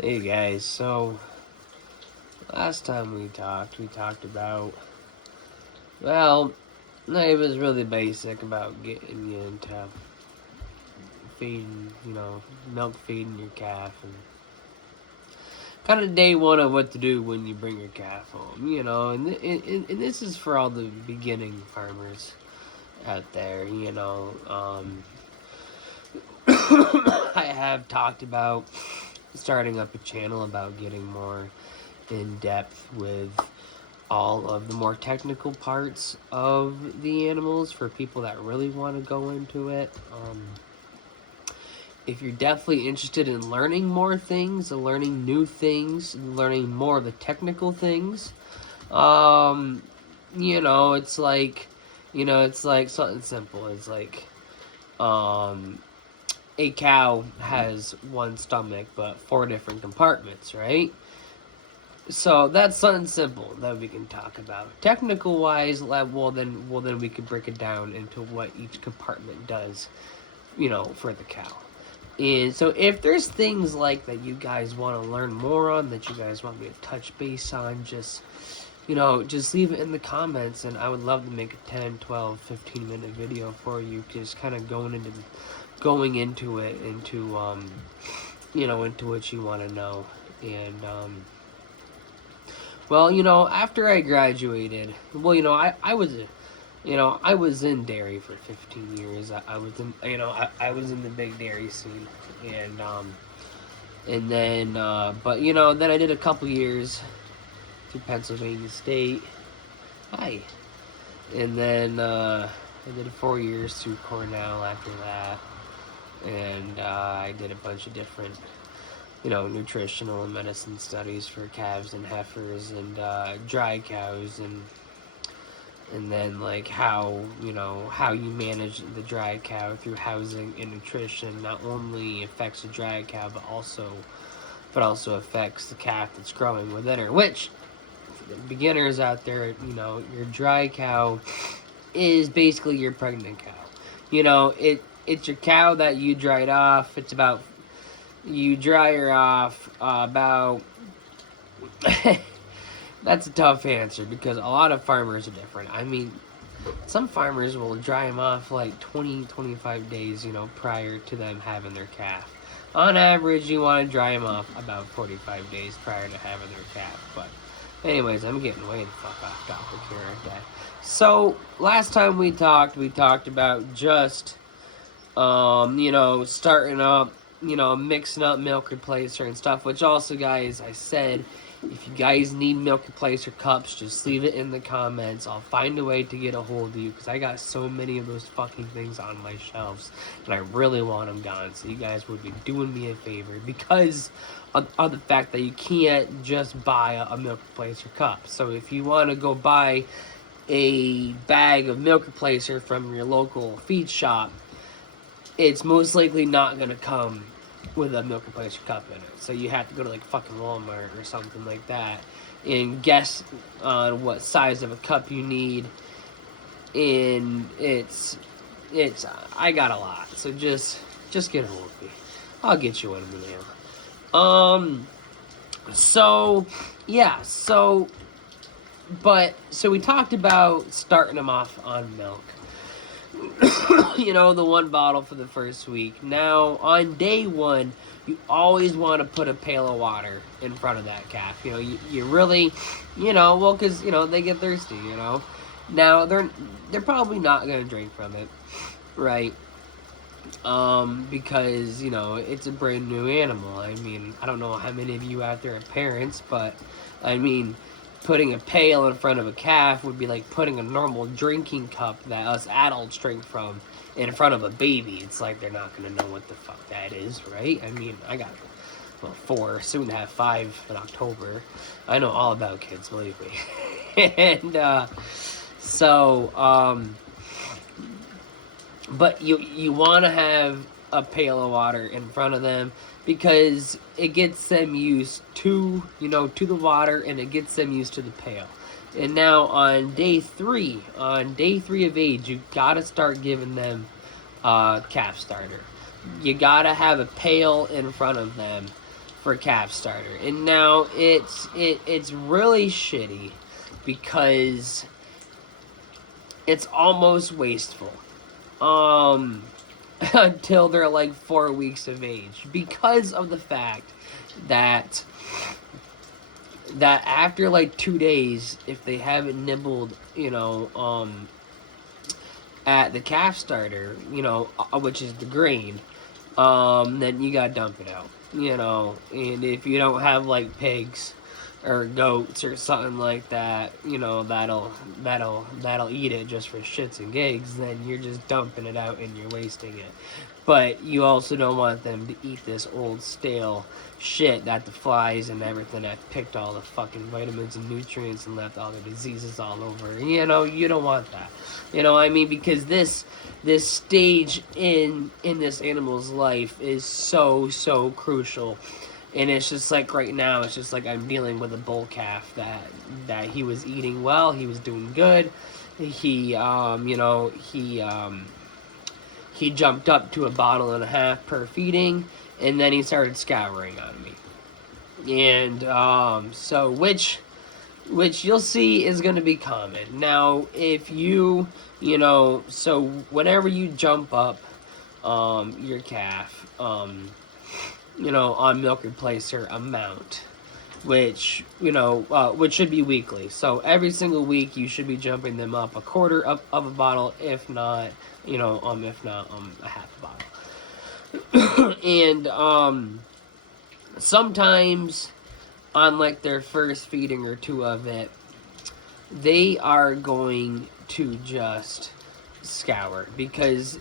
Hey guys, so last time we talked about, well, it was really basic about getting you into feeding, milk feeding your calf and kind of day one of what to do when you bring your calf home, and this is for all the beginning farmers out there, I have talked about starting up a channel about getting more in depth with all of the more technical parts of the animals for people that really want to go into it. If you're definitely interested in learning more things, learning new things, learning more of the technical things, it's like something simple. It's like, a cow has one stomach but four different compartments, right? So that's something simple that we can talk about. Technical wise, then we can break it down into what each compartment does, for the cow. And so if there's things like that you guys want to learn more on, that you guys want me to touch base on, just leave it in the comments, and I would love to make a 10, 12, 15 minute video for you, just kind of going into it, into what you want to know. And after I graduated, I was in dairy for 15 years. I was in, I was in the big dairy scene, and then, then I did a couple years through Pennsylvania State. Hi. And then, I did 4 years through Cornell after that, and, I did a bunch of different, nutritional and medicine studies for calves and heifers and dry cows, and then like how you manage the dry cow through housing and nutrition not only affects the dry cow but also affects the calf that's growing within her. Which, for the beginners out there, your dry cow is basically your pregnant cow. It's your cow that you dried off. You dry her off about that's a tough answer because a lot of farmers are different. I mean, some farmers will dry them off like 20-25 days, prior to them having their calf. On average, you want to dry them off about 45 days prior to having their calf. But anyways, I'm getting way the fuck off topic here, aren't I? So last time we talked about just starting up, mixing up milk replacer and stuff, which also, guys, I said, if you guys need milk replacer cups, just leave it in the comments. I'll find a way to get a hold of you, because I got so many of those fucking things on my shelves, and I really want them gone, so you guys would be doing me a favor, because of the fact that you can't just buy a milk replacer cup. So if you want to go buy a bag of milk replacer from your local feed shop, it's most likely not going to come with a milk replacer cup in it. So you have to go to like fucking Walmart or something like that and guess on what size of a cup you need. And it's I got a lot. So just get a hold of me. I'll get you one in the mail. So we talked about starting them off on milk. The one bottle for the first week. Now, on day one, you always want to put a pail of water in front of that calf. You really, because, they get thirsty, Now, they're probably not going to drink from it, right? Because, it's a brand new animal. I mean, I don't know how many of you out there are parents, but, I mean, putting a pail in front of a calf would be like putting a normal drinking cup that us adults drink from in front of a baby. It's like they're not going to know what the fuck that is, right? I mean, I got 4, soon to have 5 in October. I know all about kids, believe me. And but you want to have a pail of water in front of them, because it gets them used to, the water, and it gets them used to the pail. And now on day 3 of age, you gotta start giving them calf starter. You gotta have a pail in front of them for calf starter. And now it's really shitty because it's almost wasteful. Until they're like 4 weeks of age, because of the fact that after like 2 days, if they haven't nibbled, at the calf starter, which is the grain, then you gotta dump it out, and if you don't have like pigs or goats or something like that, that'll eat it just for shits and gigs, then you're just dumping it out and you're wasting it. But you also don't want them to eat this old stale shit that the flies and everything have picked all the fucking vitamins and nutrients and left all the diseases all over. You don't want that. Because this stage in this animal's life is so crucial. And it's just like right now, it's just like I'm dealing with a bull calf that he was eating well, he was doing good. He jumped up to 1.5 bottles per feeding, and then he started scouring on me. And so which you'll see is going to be common. Now, if so whenever you jump up your calf, on milk replacer amount, which should be weekly. So every single week you should be jumping them up 1/4 of a bottle, if not a half a bottle. And sometimes on like their first feeding or 2 of it, they are going to just scour because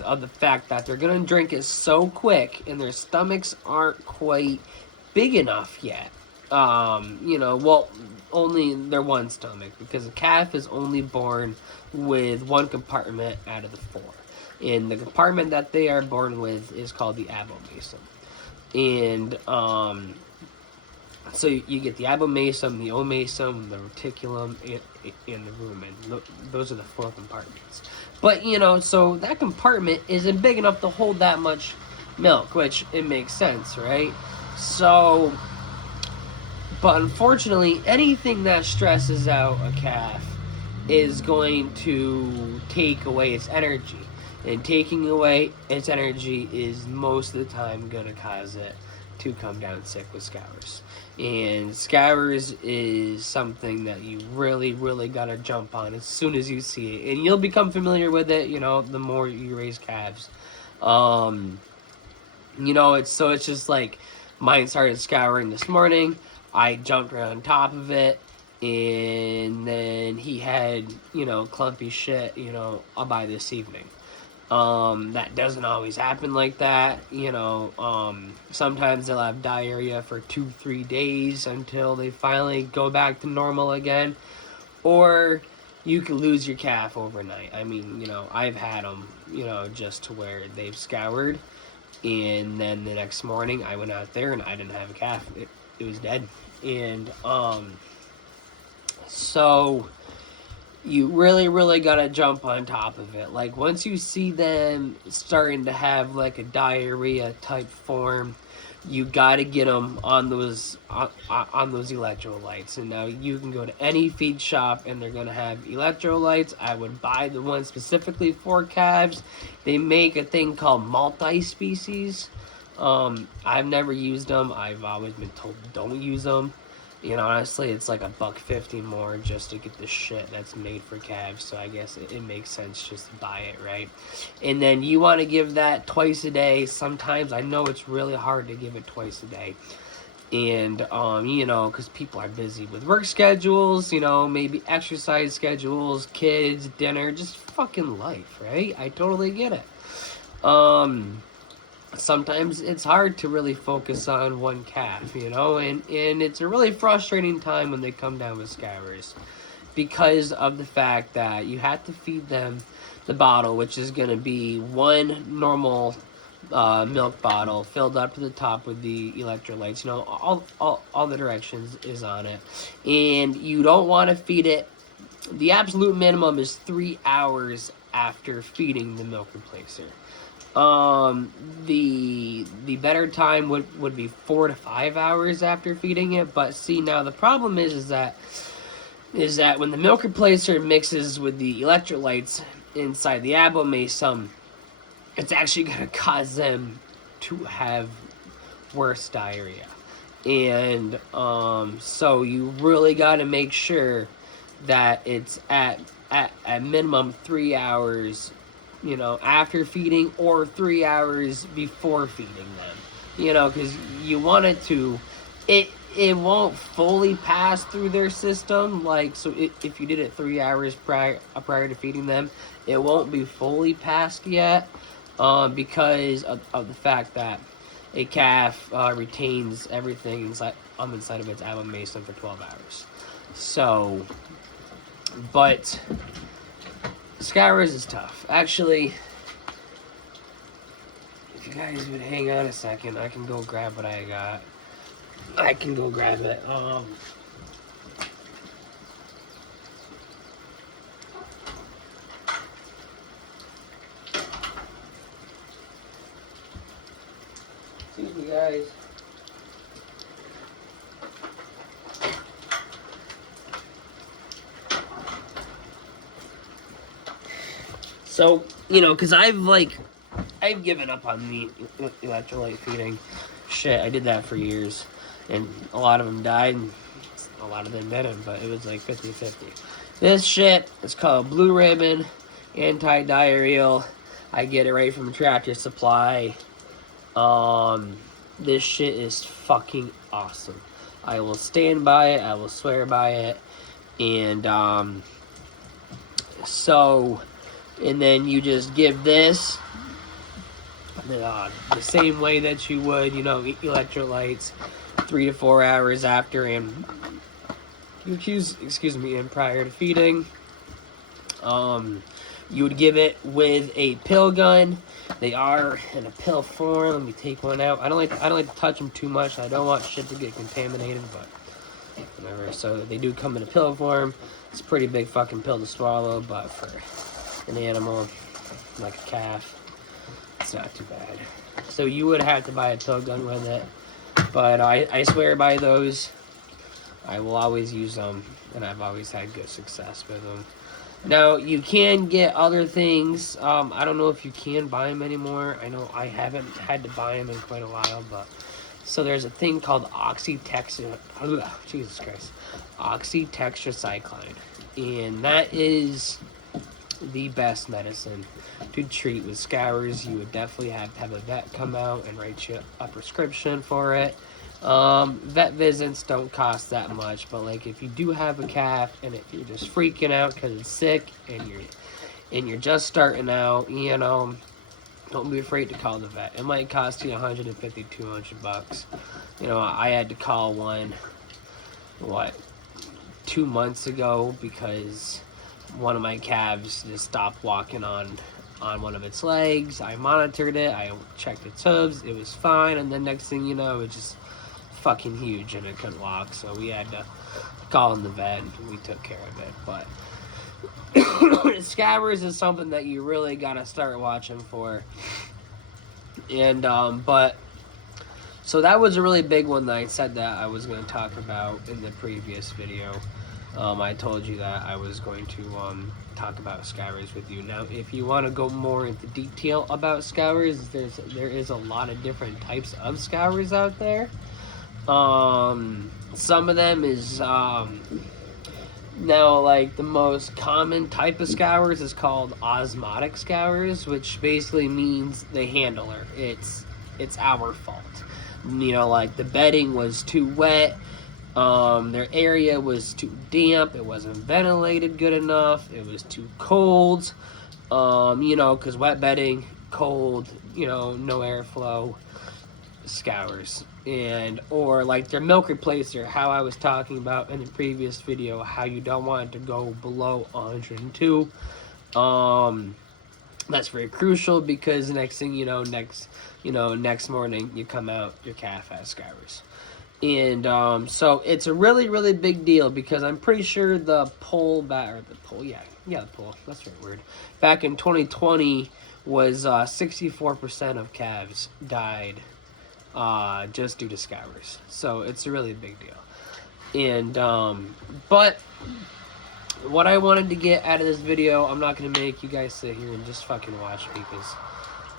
of the fact that they're going to drink it so quick and their stomachs aren't quite big enough yet. Only their one stomach, because a calf is only born with 1 compartment out of the 4. And the compartment that they are born with is called the abomasum. And so you get the abomasum, the omasum, the reticulum, and the rumen. Those are the 4 compartments. But, so that compartment isn't big enough to hold that much milk, which it makes sense, right? So, but unfortunately, anything that stresses out a calf is going to take away its energy. And taking away its energy is most of the time going to cause it to come down sick with scours. And scours is something that you really, really got to jump on as soon as you see it. And you'll become familiar with it, the more you raise calves. It's just like mine started scouring this morning. I jumped right on top of it, and then he had, clumpy shit, by this evening. That doesn't always happen like that, sometimes they'll have diarrhea for 2-3 days until they finally go back to normal again, or you can lose your calf overnight. I've had them, just to where they've scoured, and then the next morning I went out there and I didn't have a calf. It was dead. And so you really, really gotta jump on top of it. Like, once you see them starting to have like a diarrhea type form, you gotta get them on those electrolytes. And now you can go to any feed shop and they're gonna have electrolytes. I would buy the one specifically for calves. They make a thing called multi-species. I've never used them. I've always been told don't use them. Honestly, it's like $1.50 more just to get the shit that's made for calves. So I guess it makes sense just to buy it, right? And then you want to give that twice a day. Sometimes I know it's really hard to give it twice a day. And, because people are busy with work schedules, maybe exercise schedules, kids, dinner, just fucking life, right? I totally get it. Sometimes it's hard to really focus on one calf, and it's a really frustrating time when they come down with scours, because of the fact that you have to feed them the bottle, which is going to be 1 normal milk bottle filled up to the top with the electrolytes. All the directions is on it, and you don't want to feed it. The absolute minimum is 3 hours after feeding the milk replacer. The better time would be 4 to 5 hours after feeding it. But see, now the problem is that when the milk replacer mixes with the electrolytes inside the abomasum, it's actually going to cause them to have worse diarrhea. And so you really got to make sure that it's at minimum 3 hours, you know, after feeding, or 3 hours before feeding them. You know, because you want it to, it won't fully pass through their system. Like, so if you did it 3 hours prior to feeding them, it won't be fully passed yet, because of the fact that a calf retains everything inside of its abomasum for 12 hours. So, but Scours is tough. Actually, if you guys would hang on a second, I can go grab what I got. I can go grab it. Excuse me, guys. So, you know, because I've given up on the electrolyte feeding. Shit, I did that for years. And a lot of them died, and a lot of them didn't, but it was like 50-50. This shit is called Blue Ribbon Anti-Diarrheal. I get it right from Tractor Supply. This shit is fucking awesome. I will stand by it. I will swear by it. And, and then you just give this the same way that you would, you know, electrolytes 3 to 4 hours after and and prior to feeding. You would give it with a pill gun. They are in a pill form. Let me take one out. I don't like to touch them too much. I don't want shit to get contaminated, but whatever. So they do come in a pill form. It's a pretty big fucking pill to swallow, but for an animal like a calf, it's not too bad. So you would have to buy a pill gun with it, but I swear by those. I will always use them, and I've always had good success with them. Now, you can get other things. I don't know if you can buy them anymore. I know I haven't had to buy them in quite a while, but so there's a thing called oxytetracycline, and that is the best medicine to treat with scours. You would definitely have to have a vet come out and write you a prescription for it. Vet visits don't cost that much, but like if you do have a calf and if you're just freaking out because it's sick and you're just starting out, you know, don't be afraid to call the vet. It might cost you $150-$200. You know, I had to call one 2 months ago because one of my calves just stopped walking on one of its legs. I monitored it, I checked its hooves, it was fine, and then next thing you know, it just fucking huge and it couldn't walk, so we had to call in the vet and we took care of it. But scours is something that you really gotta start watching for. And but so that was a really big one that I said that I was going to talk about in the previous video. I told you that I was going to talk about scours with you. Now, if you want to go more into detail about scours, there is a lot of different types of scours out there. Some of them is now, like the most common type of scours is called osmotic scours, which basically means the handler. It's our fault. You know, like the bedding was too wet, their area was too damp, it wasn't ventilated good enough, it was too cold, you know, because wet bedding, cold, you know, no airflow, scours. And or like their milk replacer, how I was talking about in the previous video, how you don't want it to go below 102. That's very crucial because next thing you know, next morning you come out, your calf has scours. And so it's a really, really big deal because I'm pretty sure the poll, that's the right word, back in 2020 was 64% of calves died just due to scours. So it's a really big deal. And but what I wanted to get out of this video, I'm not gonna make you guys sit here and just fucking watch me, because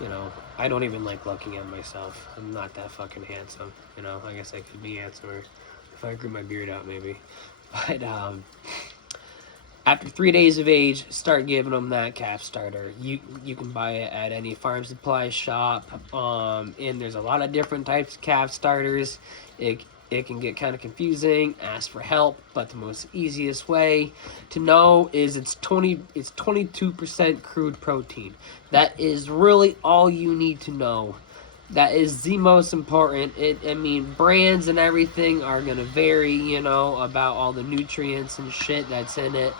you know, I don't even like looking at myself. I'm not that fucking handsome. You know, I guess I could be handsomer if I grew my beard out, maybe. But after 3 days of age, start giving them that calf starter. You can buy it at any farm supply shop. And there's a lot of different types of calf starters. It can get kind of confusing. Ask for help, but the most easiest way to know is it's 22% crude protein. That is really all you need to know. That is the most important. I mean, brands and everything are gonna vary, you know, about all the nutrients and shit that's in it.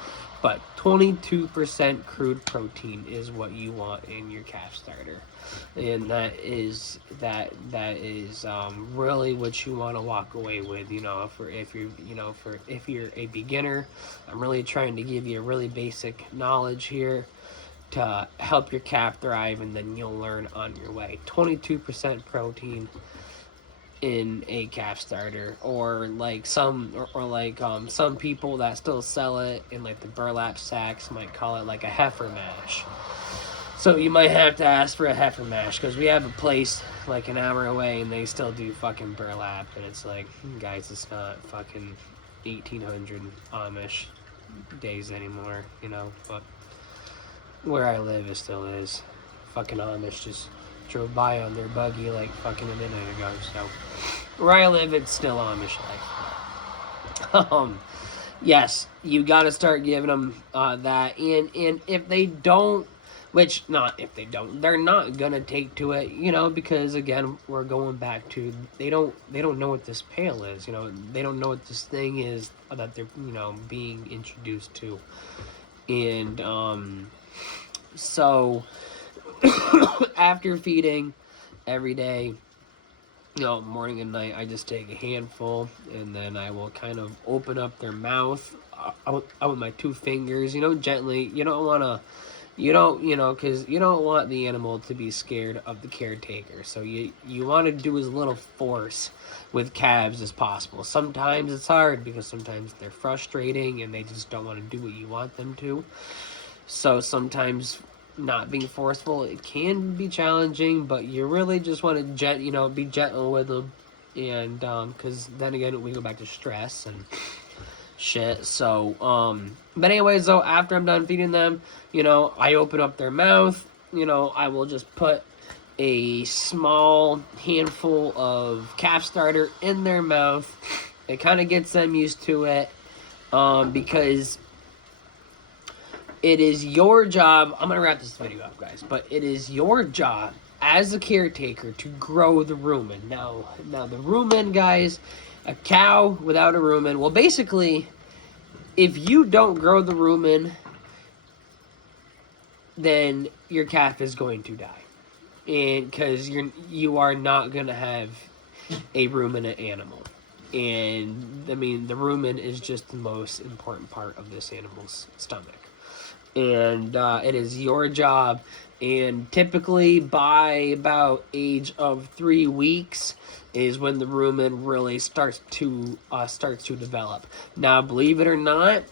But 22% crude protein is what you want in your calf starter, and that is really what you want to walk away with. You know, if you're a beginner, I'm really trying to give you a really basic knowledge here to help your calf thrive, and then you'll learn on your way. 22% protein in a calf starter, or like some people that still sell it in like the burlap sacks might call it like a heifer mash. So you might have to ask for a heifer mash, because we have a place like an hour away and they still do fucking burlap, and it's like, guys, it's not fucking 1800 Amish days anymore, you know. But where I live, it still is. Fucking Amish just drove by on their buggy like fucking a minute ago. So where I live, it's still Amish life. Yes, you got to start giving them that, and if they don't, they're not gonna take to it, you know, because again, we're going back to they don't know what this pail is, you know, they don't know what this thing is that they're, you know, being introduced to. And so after feeding every day, you know, morning and night, I just take a handful, and then I will kind of open up their mouth out with my 2 fingers, you know, gently. You don't want to, because you don't want the animal to be scared of the caretaker. So you want to do as little force with calves as possible. Sometimes it's hard, because sometimes they're frustrating and they just don't want to do what you want them to. So sometimes not being forceful, it can be challenging, but you really just want to be gentle with them. And because then again, we go back to stress and shit. So but anyways, though, after I'm done feeding them, you know, I open up their mouth. You know, I will just put a small handful of calf starter in their mouth. It kind of gets them used to it, because it is your job. I'm going to wrap this video up, guys. But it is your job as a caretaker to grow the rumen. Now the rumen, guys, a cow without a rumen, well, basically, if you don't grow the rumen, then your calf is going to die. And because you are not going to have a ruminant animal. And, I mean, the rumen is just the most important part of this animal's stomach. And it is your job, and typically by about age of 3 weeks is when the rumen really starts to develop. Now, believe it or not,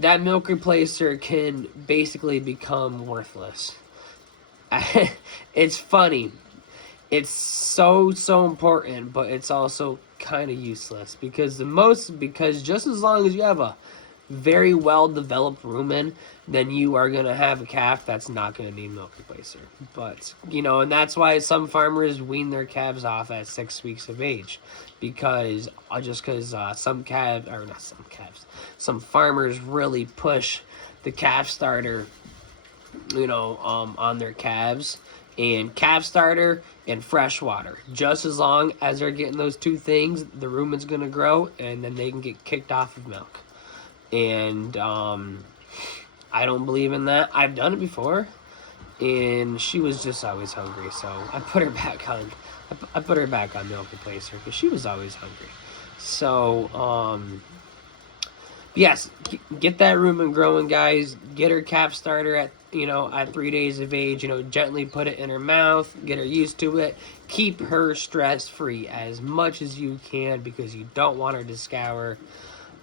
that milk replacer can basically become worthless. It's funny. It's so important, but it's also kind of useless, because just as long as you have a very well developed rumen, then you are going to have a calf that's not going to need milk replacer. But, you know, and that's why some farmers wean their calves off at 6 weeks of age, because some farmers really push the calf starter, you know, on their calves. And calf starter and fresh water, just as long as they're getting those 2 things, the rumen's going to grow, and then they can get kicked off of milk. And I don't believe in that. I've done it before, and she was just always hungry, so I put her back on milk replacer, because she was always hungry. So Yes, get that rumen growing, guys. Get her calf starter at, at 3 days of age. Gently put it in her mouth, get her used to it. Keep her stress free as much as you can, because you don't want her to scour.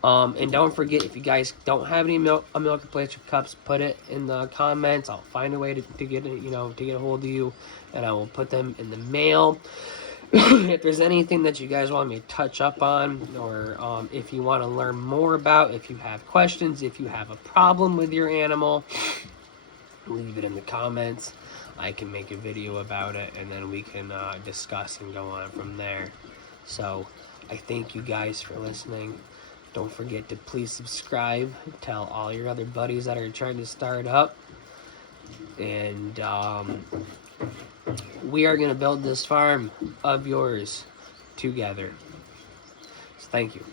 And don't forget, if you guys don't have any milk replacement cups, put it in the comments. I'll find a way to get it, to get a hold of you, and I will put them in the mail. If there's anything that you guys want me to touch up on, or if you want to learn more about, if you have questions, if you have a problem with your animal, leave it in the comments. I can make a video about it, and then we can discuss and go on from there. So I thank you guys for listening. Don't forget to please subscribe. Tell all your other buddies that are trying to start up. And we are going to build this farm of yours together. So thank you.